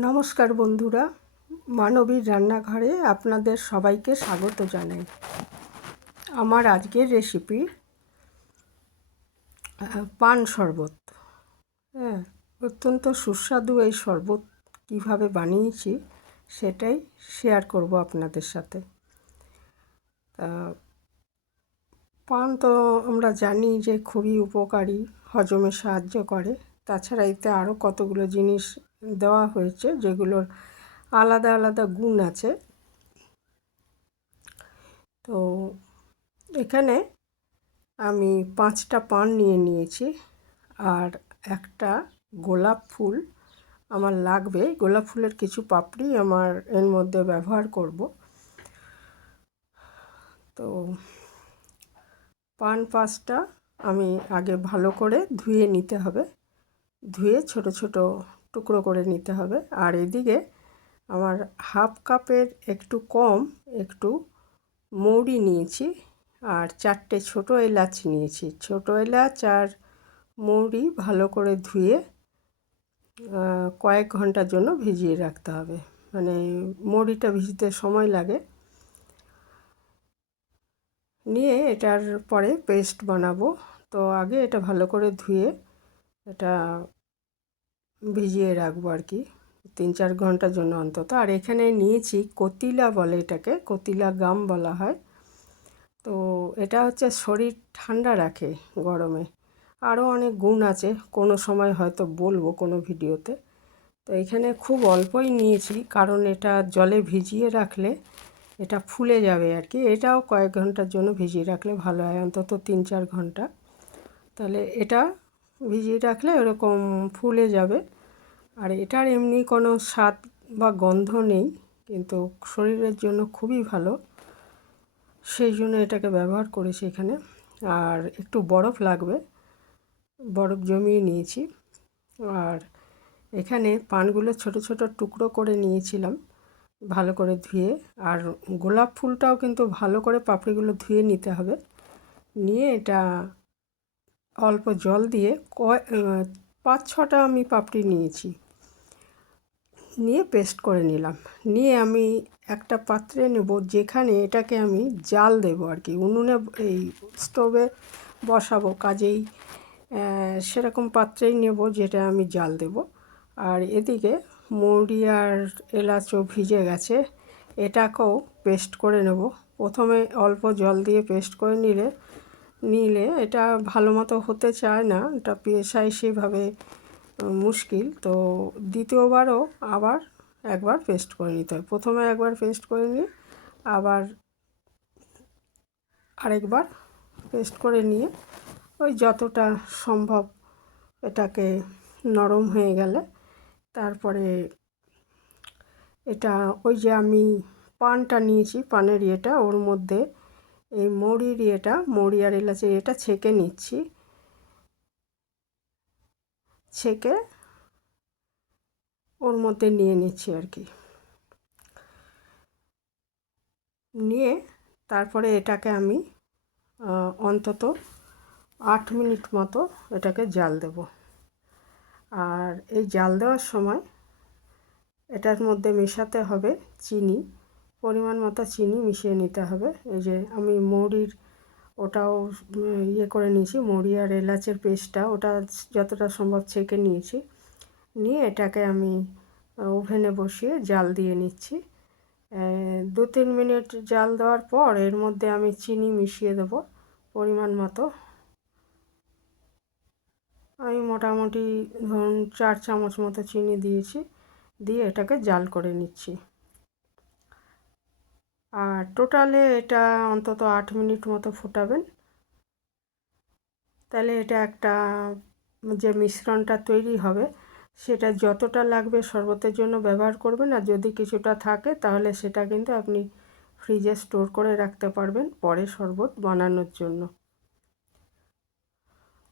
নমস্কার বন্ধুরা, মানবীর রান্নাঘরে আপনাদের সবাইকে স্বাগত জানাই। আমার আজকের রেসিপি পান শরবত। হ্যাঁ অত্যন্ত সুস্বাদু এই শরবত কীভাবে বানিয়েছি সেটাই শেয়ার করব আপনাদের সাথে। পান তো আমরা জানি যে খুবই উপকারী, হজমে সাহায্য করে। তাছাড়া এতে আরও কতগুলো জিনিস দেওয়া হয়েছে যেগুলোর আলাদা আলাদা গুণ আছে। তো এখানে আমি পাঁচটা পান নিয়ে নিয়েছি আর একটা গোলাপ ফুল আমার লাগবে। গোলাপ ফুলের কিছু পাপড়ি আমার এর মধ্যে ব্যবহার করব। তো পান পাঁচটা আমি আগে ভালো করে ধুয়ে নিতে হবে। ধুয়ে ছোট ছোট টুকরো করে নিতে হবে। আর এদিকে আমার হাফ কাপের একটু কম একটু মৌরি নিয়েছি আর চারটে ছোট এলাচ নিয়েছি। ছোট এলাচ আর মৌরি ভালো করে ধুয়ে কয়েক ঘণ্টার জন্য ভিজিয়ে রাখতে হবে। মানে মৌরিটা ভিজতে সময় লাগে। নিয়ে এটার পরে পেস্ট বানাবো। তো আগে এটা ভালো করে ধুয়ে এটা ভিজিয়ে রাখব আর কি, তিন চার ঘণ্টার জন্য অন্তত। আর এখানে নিয়েছি কতিলা বলে এটাকে, কতিলা গাম বলা হয়। তো এটা হচ্ছে শরীর ঠান্ডা রাখে গরমে। আরও অনেক গুণ আছে, কোনো সময় হয়তো বলব কোনো ভিডিওতে। তো এখানে খুব অল্পই নিয়েছি, কারণ এটা জলে ভিজিয়ে রাখলে এটা ফুলে যাবে আর কি। এটাও কয়েক ঘণ্টার জন্য ভিজিয়ে রাখলে ভালো হয়, অন্তত তিন চার ঘণ্টা। তাহলে এটা ভিজিয়ে রাখলে ওরকম ফুলে যাবে। আর এটার এমনি কোনো স্বাদ বা গন্ধ নেই, কিন্তু শরীরের জন্য খুবই ভালো। সেই জন্য এটাকে ব্যবহার করেছি এখানে। আর একটু বরফ লাগবে, বরফ জমিয়ে নিয়েছি। আর এখানে পানগুলো ছোট ছোট টুকরো করে নিয়েছিলাম, ভালো করে ধুয়ে। আর গোলাপ ফুলটাও কিন্তু ভালো করে পাপড়িগুলো ধুয়ে নিতে হবে। নিয়ে এটা অল্প জল দিয়ে কয় পাঁচ ছটা আমি পাপড়ি নিয়েছি। নিয়ে পেস্ট করে নিলাম। নিয়ে আমি একটা পাত্রে নেব যেখানে এটাকে আমি জাল দেব আর কি। উনুনে এই স্টোভে বসাবো কাজেই সেরকম পাত্রেই নেব যেটা আমি জাল দেব। আর এদিকে মৌরি আর এলাচও ভিজে গেছে, এটাকেও পেস্ট করে নেব। প্রথমে অল্প জল দিয়ে পেস্ট করে নিলে নিলে এটা ভালো মতো হতে চায় না। এটা পেশায় সেভাবে মুশকিল। তো দ্বিতীয়বারও আবার একবার পেস্ট করে নিতে হয় প্রথমে একবার পেস্ট করে নিয়ে আবার আরেকবার পেস্ট করে নিয়ে ওই যতটা সম্ভব এটাকে নরম হয়ে গেলে তারপরে এটা ওই যে আমি পানটা নিয়েছি, পানের ইয়েটা, ওর মধ্যে এই মৌরির ইয়েটা মৌরি আর এলাচের এটা ছেঁকে নিচ্ছি। ছেঁকে ওর মধ্যে নিয়ে নিচ্ছি আর কি। নিয়ে তারপরে এটাকে আমি অন্তত আট মিনিট মতো এটাকে জাল দেব। আর এই জাল দেওয়ার সময় এটার মধ্যে মেশাতে হবে চিনি। পরিমাণ মতো চিনি মিশিয়ে নিতে হবে। এই যে আমি মৌরির ওটাও ইয়ে করে নিয়েছি মৌরি আর এলাচের পেস্টটা, ওটা যতটা সম্ভব ছেঁকে নিয়েছি। নিয়ে এটাকে আমি ওভেনে বসিয়ে জাল দিয়ে নিচ্ছি। দু তিন মিনিট জাল দেওয়ার পর এর মধ্যে আমি চিনি মিশিয়ে দেবো পরিমাণ মতো। আমি মোটামুটি ধরুন চার চামচ মতো চিনি দিয়েছি, দিয়ে এটাকে জাল করে নিচ্ছি। আর টোটালে এটা অন্তত আট মিনিট মতো ফোটাবেন। তাহলে এটা একটা যে মিশ্রণটা তৈরি হবে, সেটা যতটা লাগবে শরবতের জন্য ব্যবহার করবেন, আর যদি কিছুটা থাকে তাহলে সেটা কিন্তু আপনি ফ্রিজে স্টোর করে রাখতে পারবেন পরে শরবত বানানোর জন্য।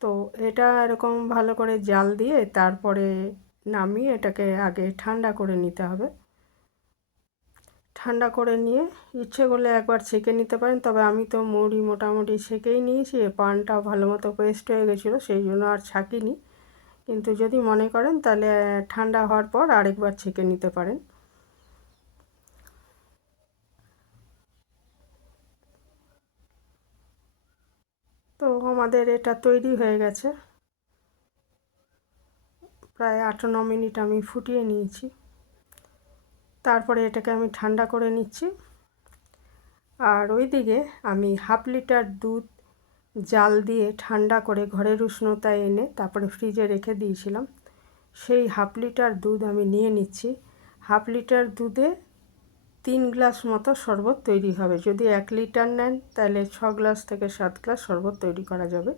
তো এটা এরকম ভালো করে জাল দিয়ে তারপরে নামিয়ে এটাকে আগে ঠান্ডা করে নিতে হবে। ঠান্ডা করে নিয়ে, ইচ্ছে করলে একবার ছেঁকে নিতে পারেন। তবে আমি তো মুড়ি মোটামুটি ছেঁকেই নিয়েছি পানটা ভালো মতো পেস্ট হয়ে গেছিল, সেই জন্য আর ছাঁকিনি। কিন্তু যদি মনে করেন, তাহলে ঠান্ডা হওয়ার পর আরেকবার ছেঁকে নিতে পারেন। তো আমাদের এটা তৈরি হয়ে গেছে। প্রায় আট ন মিনিট আমি ফুটিয়ে নিয়েছি। তারপরে এটাকে আমি ঠান্ডা করে নিচ্ছি। আর ওইদিকে আমি হাফ লিটার দুধ জাল দিয়ে ঠান্ডা করে ঘরের উষ্ণতায় এনে তারপরে ফ্রিজে রেখে দিয়েছিলাম। সেই হাফ লিটার দুধ আমি নিয়ে নিচ্ছি। হাফ লিটার দুধে তিন গ্লাস মতো শরবত তৈরি হবে। যদি এক লিটার নেন, তাহলে ছ গ্লাস থেকে সাত গ্লাস শরবত তৈরি করা যাবে।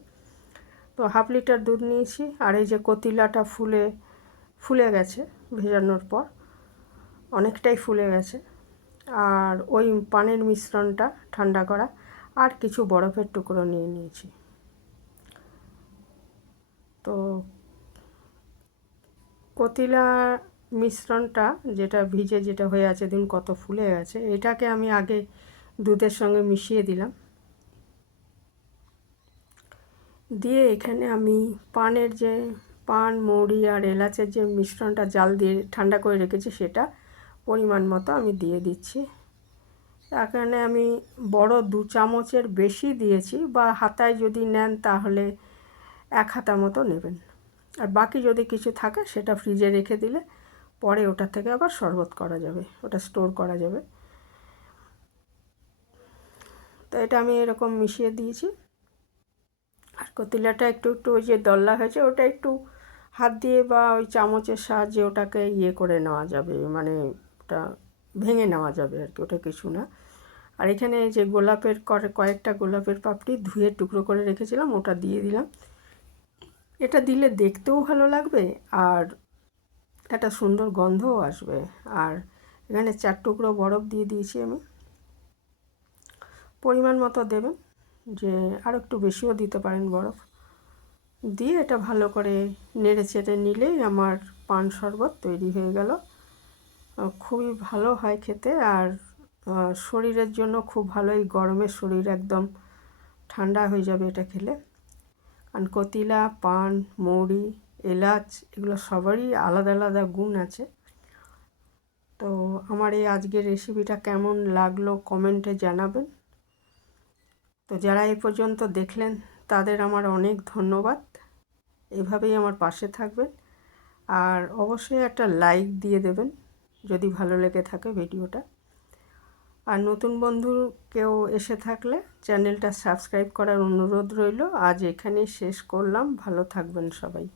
তো হাফ লিটার দুধ নিয়েছি। আর এই যে কতিলাটা ফুলে ফুলে গেছে ভেজানোর পর অনেকটাই ফুলে গেছে। আর ওই পানের মিশ্রণটা ঠান্ডা করা আর কিছু বরফের টুকরো নিয়ে নিয়েছি। তো কতিলা মিশ্রণটা যেটা ভিজে যেটা হয়ে আছে দিন কত ফুলে গেছে। এটাকে আমি আগে দুধের সঙ্গে মিশিয়ে দিলাম। দিয়ে এখানে আমি পানের যে পান, মৌরি আর এলাচের যে মিশ্রণটা জাল দিয়ে ঠান্ডা করে রেখেছি সেটা পরিমাণ মতো আমি দিয়ে দিচ্ছি। এখানে আমি বড় দু চামচের বেশি দিয়েছি বা হাতায় যদি নেন তাহলে এক হাতা মতো নেবেন। আর বাকি যদি কিছু থাকে সেটা ফ্রিজে রেখে দিলে পরে ওটা থেকে আবার শরবত করা যাবে, ওটা স্টোর করা যাবে। তো এটা আমি এরকম মিশিয়ে দিয়েছি। আর কতিলাটা একটু একটু ওই যে দল্লা হয়েছে ওটা একটু হাত দিয়ে বা ওই চামচের সাহায্যে ওটাকে ইয়ে করে নেওয়া যাবে মানে ওটা ভেঙে নেওয়া যাবে আর কি, ওটা কিছু না। আর এখানে যে গোলাপের কয়েকটা গোলাপের পাপড়ি ধুয়ে টুকরো করে রেখেছিলাম, ওটা দিয়ে দিলাম। এটা দিলে দেখতেও ভালো লাগবে আর একটা সুন্দর গন্ধও আসবে। আর এখানে চার টুকরো বরফ দিয়ে দিয়েছি আমি। পরিমাণ মতো দেবেন, যে আর একটু বেশিও দিতে পারেন বরফ। দিয়ে এটা ভালো করে নেড়ে চেড়ে নিলেই আমার পান শরবত তৈরি হয়ে গেল। খুবই ভালো হয় খেতে আর শরীরের জন্য খুব ভালো এই গরমের শরীর একদম ঠান্ডা হয়ে যাবে এটা খেলে। কারণ কতিলা, পান, মৌরি, এলাচ এগুলো সবারই আলাদা আলাদা গুণ আছে। তো আমার এই আজকের রেসিপিটা কেমন লাগল কমেন্টে জানাবেন। তো যারা এই পর্যন্ত দেখলেন, তাদের আমার অনেক ধন্যবাদ। এভাবেই আমার পাশে থাকবেন। আর অবশ্যই একটা লাইক দিয়ে দেবেন। যদি ভালো লেগে থাকে ভিডিওটা। আর নতুন বন্ধু কেউ এসে থাকলে চ্যানেলটা সাবস্ক্রাইব করার অনুরোধ রইল। আজ এখানেই শেষ করলাম। ভালো থাকবেন সবাই।